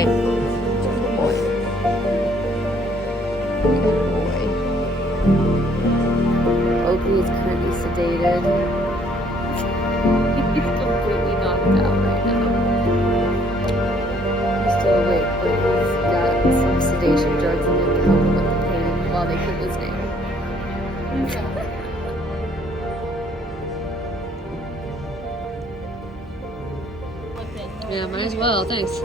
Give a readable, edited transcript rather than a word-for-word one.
Okay. Good boy. Good boy. Oakley is currently sedated. He's completely knocked out right now. He's still awake, but he's got some sedation drugs in him to help him with the pain while they clip his nail. Yeah, might as well. Thanks.